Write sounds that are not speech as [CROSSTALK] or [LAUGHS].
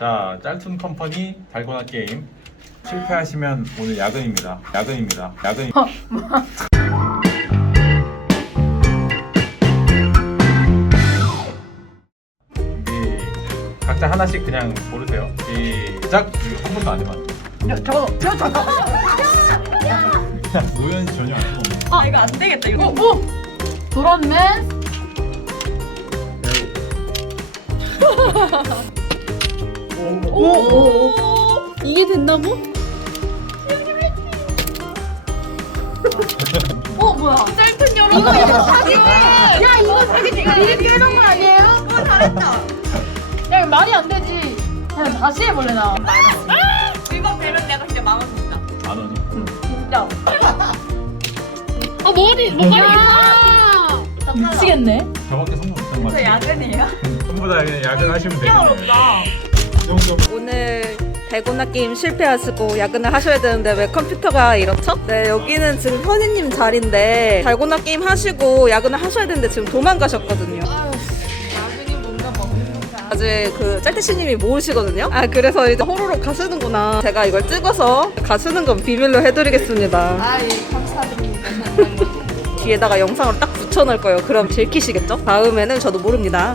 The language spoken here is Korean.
자, 짤툰 컴퍼니 달고나 게임 실패하시면 오늘 야근입니다. 야근입니다. 야근. 네, 각자 하나씩 그냥 고르세요. 시작. 이거 한 번도 안 해봤. 야, 저거, 저, 저거. 노현 전혀 안 해봤네. 아 이거 안 되겠다 이거. 어, 뭐? 도런맨? [LAUGHS] 오, 오, 오. 이게 된다고? 어, 뭐야? 짤툰 여러 이거, 이거 사기! 야, 이거 사기 네가 이렇게 해놓은 거 아니에요? 어 잘했다. 야, 이거 말이 안 되지. 그냥 다시 해볼래, 나. 이거 배면 내가 진짜 만원 준다. 만 원이. 진짜. 아 머리 뭐가 야! 미치겠네. 저밖에 성공 못한 것저 같아요. 야근이에요? 전부 다 그냥 야근하시면 진짜 돼요. 어렵다. 오늘 달고나 게임 실패하시고 야근을 하셔야 되는데 왜 컴퓨터가 이렇죠? 네, 여기는 지금 현이님 자리인데 달고나 게임 하시고 야근을 하셔야 되는데 지금 도망가셨거든요. 나중에 뭔가 먹는 건가? 아직 그 짤태씨님이 모으시거든요. 아 그래서 이제 호로로 가시는구나. 제가 이걸 찍어서 가시는 건 비밀로 해드리겠습니다. 아, 예, 감사드립니다. 뒤에다가 영상을 딱 붙여놓을 거예요. 그럼 들키시겠죠? 다음에는 저도 모릅니다.